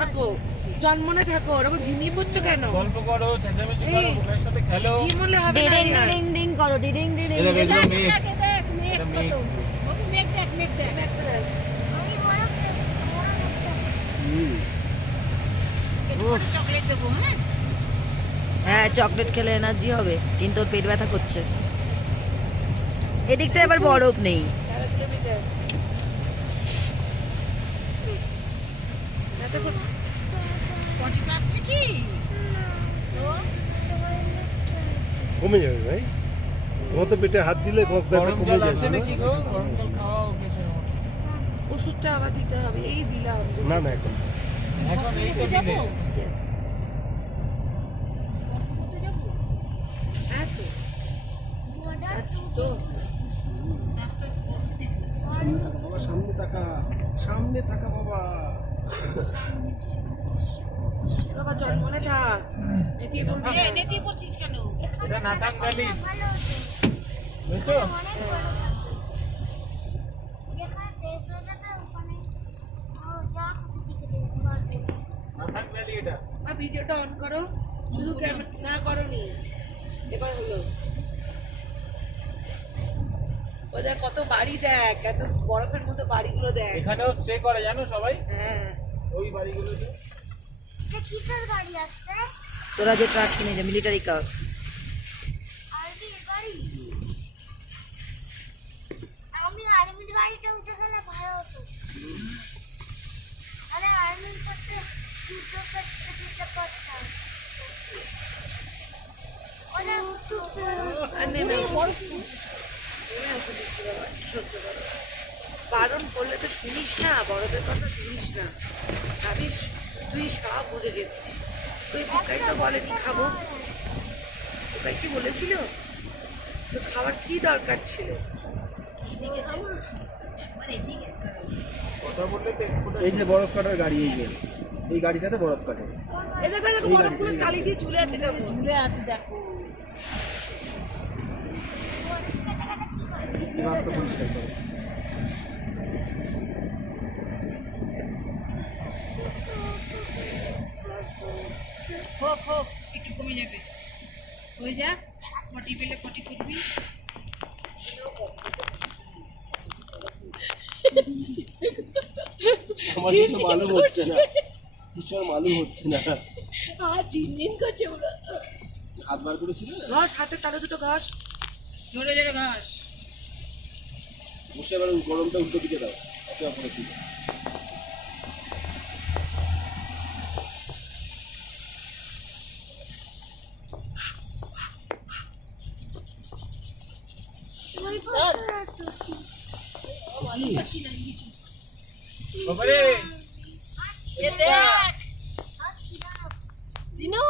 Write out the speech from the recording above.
থাকো, জন্মনে থাকো, ওরকম ঝিমিয়ে পড়ছো কেন? গল্প করো, চেঁচামেচি করো, ওদের সাথে খেলো। ঝিমলে হবে না। ডিডিং ডিডিং ডিং করো, ডিডিং ডিডিং। এটা ডিডিং। দেখো মেঘ। দেখ মেঘ এটা কত মেঘ। বাবু মেঘ দেখ মেঘ দেখ আমি বড় চকলেট দেবো হ্যাঁ হ্যাঁ, চকলেট খেলে এনার্জি হবে, কিন্তু ওর পেট ব্যথা করছে। এদিকটা এবার বরফ নেই। পটি পাচ্ছে কি তো কমে যাবে ভাই, তোমার তো পেটে হাত দিলে ব্যথা গরম কমে জল যাবে আছে না? নাকি গো? গরম জল খাওয়াও কিছু না। ওষুধটা আবার দিতে হবে, এই দিলাম। না না এখন এখন এই তো যাবো দিনে। Yes. করতে যাবো হ্যাঁ তো, আচ্ছা তো। বাবা সামনে তাকা, সামনে তাকা বাবা। বাবা জন্মনে থাক, নেতিয়ে পড়বি না। নেতিয়ে পড়ছিস কেন এটা নাতাং ভ্যালি। বুঝছো? নাতাং ভ্যালি এটা। আর ভিডিওটা অন করো, শুধু ক্যামেরা না করনি, এবার হলো। ওদের কত বাড়ি দেখ, এত বরফের মতো বাড়িগুলো দেখ। এখানেও স্টে করে জানো সবাই, হ্যাঁ, ওই বাড়িগুলোতে। কিসের গাড়ি আসছে তোরা যে ট্রাক কিনে যে মিলিটারি কার। আর্মির গাড়ি আমি আর্মির গাড়িতে উঠে গেলে ভালো হতো আরে আর্মির সাথে যুদ্ধ করতে যেতে পারতাম ওরা আর নেমে আসো, নেমে আসো দিচ্ছি বাবা, একটু সহ্য করো। বারণ করলে তো শুনিস না, বড়দের কথা শুনিস না, ভাবিস তুই সব বুঝে গেছিস। তুই বুকাই তো বলেনি খাবো, বুকাই কি বলেছিল? তো খাবার কি দরকার ছিল? কথা বললে তো এক ফোঁটা এই যে বরফ কাটার গাড়ি, এই যে এই গাড়িটাতে বরফ কাটে। এ দেখো দেখো বরফগুলো কালি দিয়ে ঝুলে আছে কেমন। ঘুরে আছে দেখো রাস্তা পরিষ্কার করে। হোক হোক একটু কমে যাবে হয়ে যা পটি পেলে পটি করবি আমার কিছু মালুম হচ্ছে না, কিছু আর মালুম হচ্ছে না। আর ঝিনঝিন করছে ওরা হাত বার করেছিল না? ঘষ, হাতের তালে দুটো ঘষ। জোরে জোরে ঘাস বসে এবার ওই গরমটা উল্টো দিকে দাও, একে অপরের দিকে। বাবারে এ দেখ দিনু